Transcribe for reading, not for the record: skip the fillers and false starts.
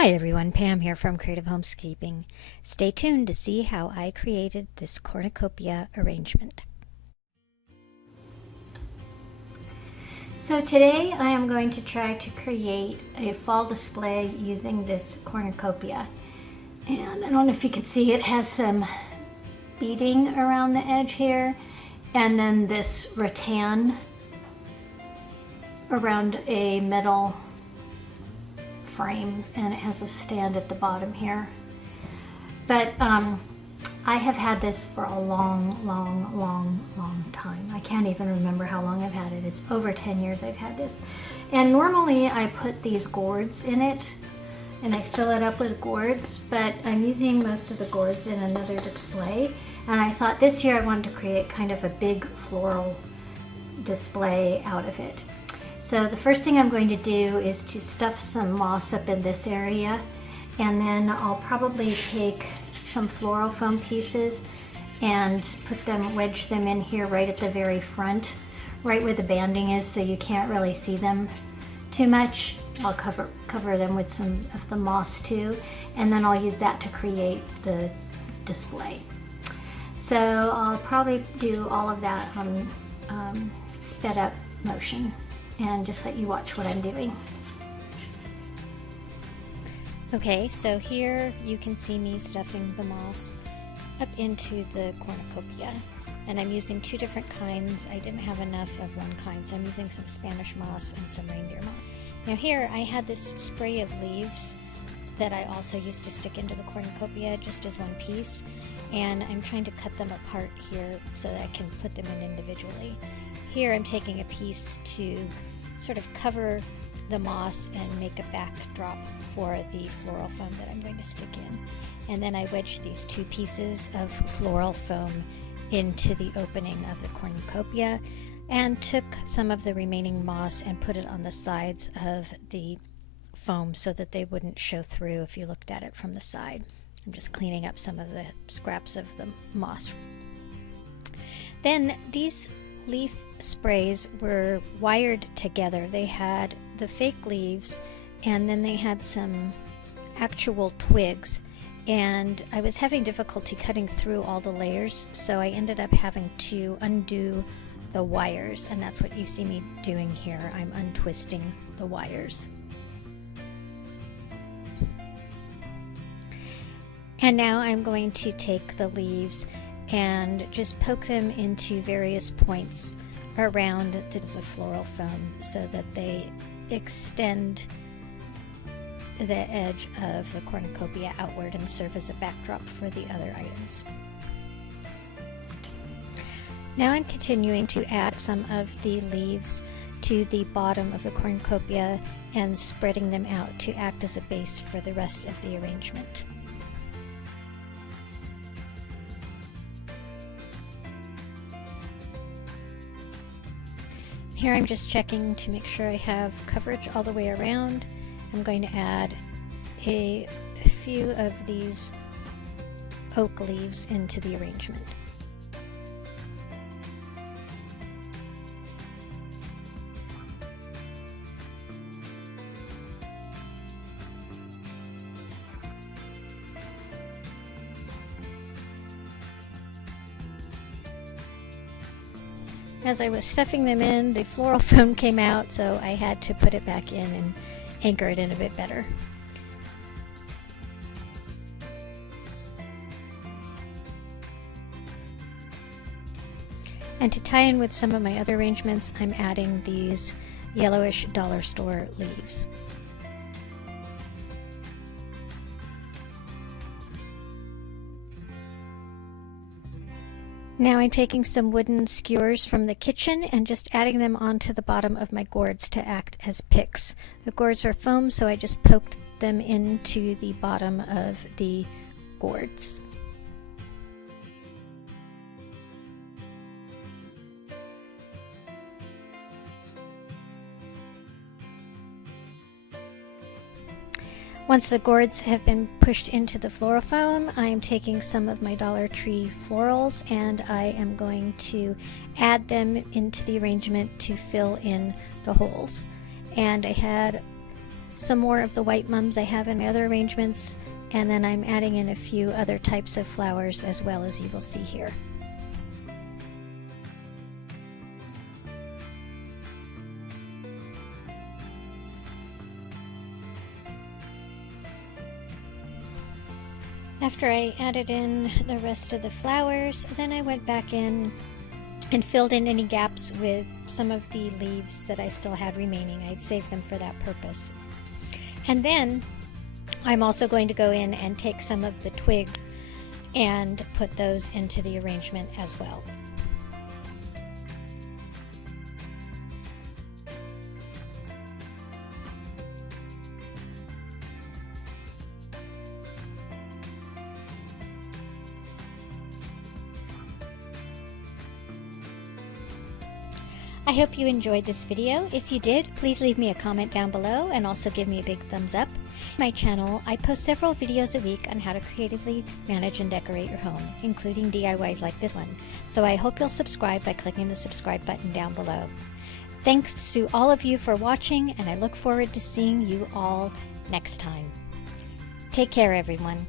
Hi everyone, Pam here from Creative Homescaping. Stay tuned to see how I created this cornucopia arrangement. So today I am going to try to create a fall display using this cornucopia. And I don't know if you can see, it has some beading around the edge here, and then this rattan around a metal frame, and it has a stand at the bottom here. But I have had this for a long time. I can't even remember how long I've had it. It's over 10 years I've had this. And normally I put these gourds in it and I fill it up with gourds, but I'm using most of the gourds in another display. And I thought this year I wanted to create kind of a big floral display out of it. So the first thing I'm going to do is to stuff some moss up in this area, and then I'll probably take some floral foam pieces and wedge them in here right at the very front, right where the banding is, so you can't really see them too much. I'll cover them with some of the moss too, and then I'll use that to create the display. So I'll probably do all of that on sped up motion and just let you watch what I'm doing. Okay, so here you can see me stuffing the moss up into the cornucopia, and I'm using two different kinds. I didn't have enough of one kind, so I'm using some Spanish moss and some reindeer moss. Now here I had this spray of leaves that I also used to stick into the cornucopia just as one piece, and I'm trying to cut them apart here so that I can put them in individually. Here I'm taking a piece to sort of cover the moss and make a backdrop for the floral foam that I'm going to stick in. And then I wedged these two pieces of floral foam into the opening of the cornucopia and took some of the remaining moss and put it on the sides of the foam so that they wouldn't show through if you looked at it from the side. I'm just cleaning up some of the scraps of the moss. Then these leaf sprays were wired together. They had the fake leaves and then they had some actual twigs, and I was having difficulty cutting through all the layers, so I ended up having to undo the wires, and that's what you see me doing here. I'm untwisting the wires. And now I'm going to take the leaves and just poke them into various points around the floral foam so that they extend the edge of the cornucopia outward and serve as a backdrop for the other items. Now I'm continuing to add some of the leaves to the bottom of the cornucopia and spreading them out to act as a base for the rest of the arrangement. Here I'm just checking to make sure I have coverage all the way around. I'm going to add a few of these oak leaves into the arrangement. As I was stuffing them in, the floral foam came out, so I had to put it back in and anchor it in a bit better. And to tie in with some of my other arrangements, I'm adding these yellowish dollar store leaves. Now I'm taking some wooden skewers from the kitchen and just adding them onto the bottom of my gourds to act as picks. The gourds are foam, so I just poked them into the bottom of the gourds. Once the gourds have been pushed into the floral foam, I am taking some of my Dollar Tree florals and I am going to add them into the arrangement to fill in the holes. And I had some more of the white mums I have in my other arrangements, and then I'm adding in a few other types of flowers as well, as you will see here. After I added in the rest of the flowers, then I went back in and filled in any gaps with some of the leaves that I still had remaining. I'd saved them for that purpose. And then I'm also going to go in and take some of the twigs and put those into the arrangement as well. I hope you enjoyed this video. If you did, please leave me a comment down below and also give me a big thumbs up. On my channel, I post several videos a week on how to creatively manage and decorate your home, including DIYs like this one. So I hope you'll subscribe by clicking the subscribe button down below. Thanks to all of you for watching, and I look forward to seeing you all next time. Take care, everyone.